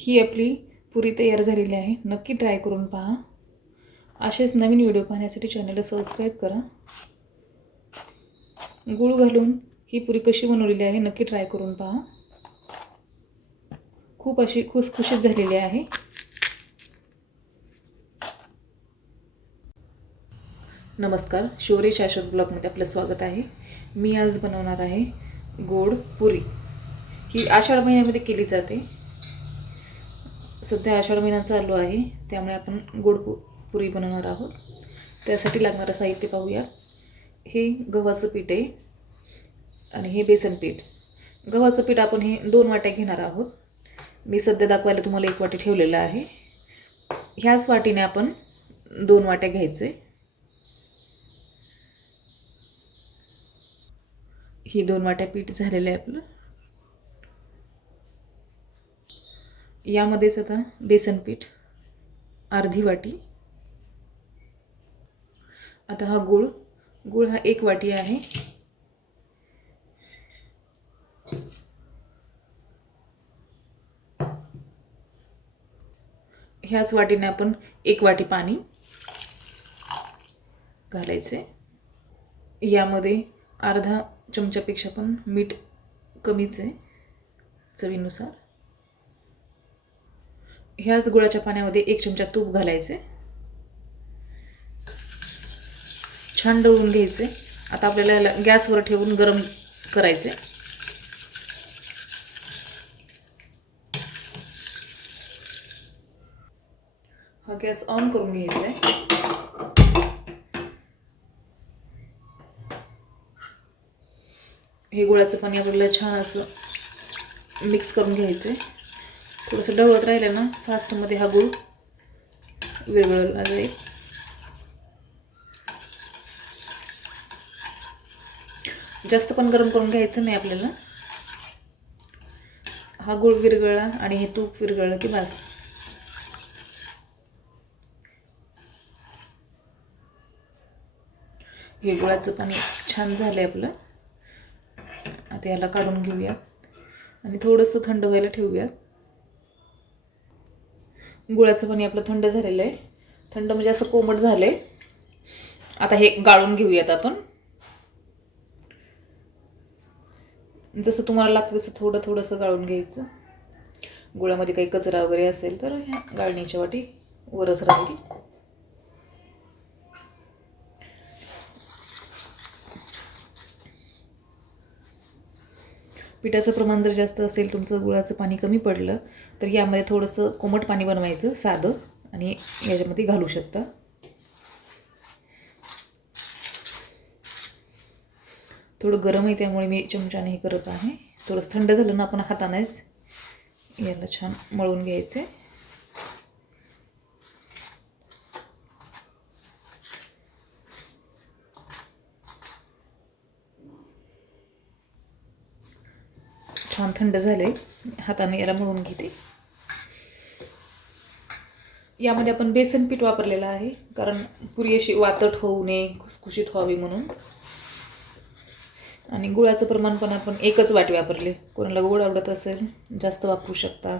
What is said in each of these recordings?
ही आपली पुरी तयार झालेली आहे. नक्की ट्राय करून पहा. असेच नवीन व्हिडिओ पाहण्यासाठी चॅनलला सबस्क्राईब करा. गूळ घालून ही पुरी कशी बनवलेली आहे नक्की ट्राय करून पहा. खूप अशी खुसखुशीत झालेली आहे. नमस्कार शौर्य शाश्वत ब्लॉगमध्ये आपलं स्वागत आहे. मी आज बनवणार आहे गोड पुरी. ही आषाढ महिन्यामध्ये केली जाते. सध्या आषाढ महिना चालू आहे त्यामुळे आपण गोड पु पुरी बनवणार आहोत. त्यासाठी लागणारं साहित्य पाहूया. हे गव्हाचं पीठ आहे आणि हे बेसन पीठ. गव्हाचं पीठ आपण हे दोन वाट्या घेणार आहोत. मी सध्या दाखवायला तुम्हाला एक वाटी ठेवलेलं आहे. ह्याच वाटीने आपण दोन वाट्या घ्यायचे. ही दोन वाट्या पीठ झालेलं आहे आपलं. यामध्येच आता बेसन पीठ अर्धी वाटी. आता हा गूळ गूळ हा एक वाटी आहे. ह्याच वाटीने आपण एक वाटी पाणी घालायचे. यामध्ये अर्धा चमच्यापेक्षा पण मीठ कमीच आहे चवीनुसार. ह्याच गुळाच्या पाण्यामध्ये एक चमचा तूप घालायचे. छान डळून घ्यायचे. आता आपल्याला गॅसवर ठेवून गरम करायचे. हा गॅस ऑन करून घ्यायचा आहे. हे गुळाचं पाणी आपल्याला छान असं मिक्स करून घ्यायचं आहे थोडंसं ढवळत राहिलं ना फास्टमध्ये हा गुळ विरघळला जाईल जास्त पण गरम करून घ्यायचं नाही आपल्याला. हा गुळ विरघळला आणि हे तूप विरघळलं की बस. हे गुळाचं पाणी छान झालं आहे आपलं. आता याला काढून घेऊयात. आणि थोडंसं थंड व्हायला ठेवूयात. गुळाचं पाणी आपलं थंड झालेलं आहे. थंड म्हणजे असं कोमट झालं आहे आता हे गाळून घेऊयात आपण. जसं तुम्हाला लागतं तसं थोडं थोडंसं गाळून घ्यायचं. गुळामध्ये काही कचरा वगैरे असेल तर ह्या गाळणीच्या वाटी वरच राहील. पिठाचं प्रमाण जर जास्त असेल तुमचं गुळाचं पाणी कमी पडलं तर यामध्ये थोडंसं कोमट पाणी बनवायचं साधं आणि याच्यामध्ये घालू शकता. थोडं गरम आहे त्यामुळे मी चमच्याने हे करत आहे. थोडंसं थंड झालं ना आपण हातानेच याला छान मळून आहे छान थंड झालं आहे हाताने याला मळून घेते. यामध्ये आपण बेसन पीठ वापरलेलं आहे कारण पुरी अशी वातट होऊ नये खुसखुशीत व्हावी म्हणून. आणि गुळाचं प्रमाण पण आपण एकच वाटी वापरले. कोणाला गोड आवडत असेल जास्त वापरू शकता.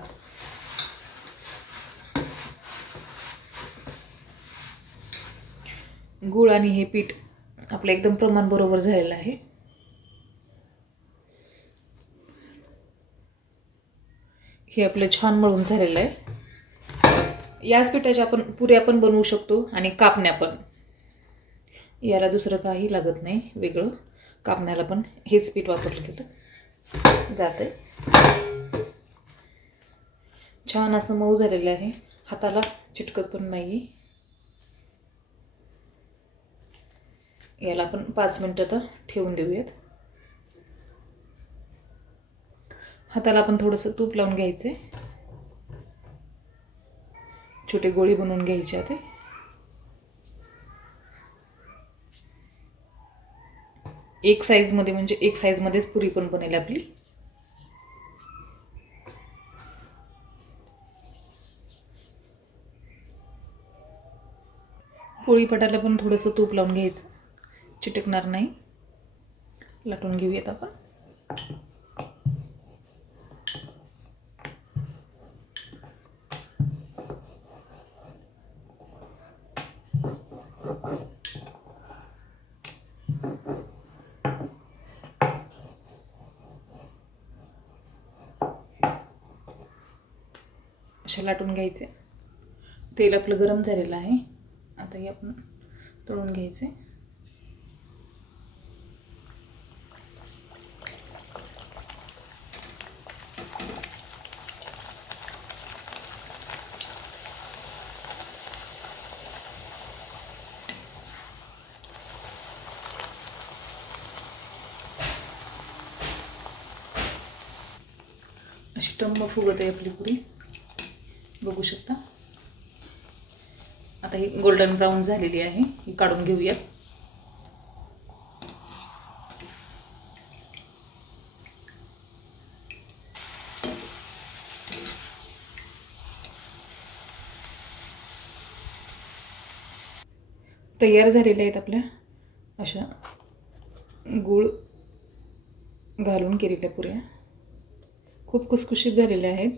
गुळ आणि हे पीठ आपलं एकदम प्रमाण बरोबर झालेलं आहे. हे आपलं छान मळून झालेलं आहे. याच पिठाच्या आपण पुऱ्या पण बनवू शकतो आणि कापण्या पण. याला दुसरं काही लागत नाही वेगळं. कापण्याला पण हेच पीठ वापरलं गेलं. जात आहे छान असं मऊ झालेलं आहे. हाताला चिटकत पण नाही याला आपण पाच मिनटं तर ठेवून देऊयात. हाताला आपण थोडंसं तूप लावून घ्यायचे. छोटे गोळी बनवून घ्यायचे आता. एक साईजमध्ये म्हणजे एक साईजमध्येच पुरी पण बनेल आपली. पोळी पटायला पण थोडंसं तूप लावून घ्यायचं. चिटकणार नाही. लाटून घेऊयात आपण. लाटून घ्यायचे. तेल आपलं गरम झालेलं आहे. आता हे आपण तळून घ्यायचे. अशी टंब फुगत आहे आपली पुरी. बघू शकता. आता ही गोल्डन ब्राऊन झालेली आहे. ही काढून घेऊयात. तयार झालेल्या आहेत आपल्या अशा गूळ घालून केलेल्या पुऱ्या. खूप खुसखुशीत झालेल्या आहेत.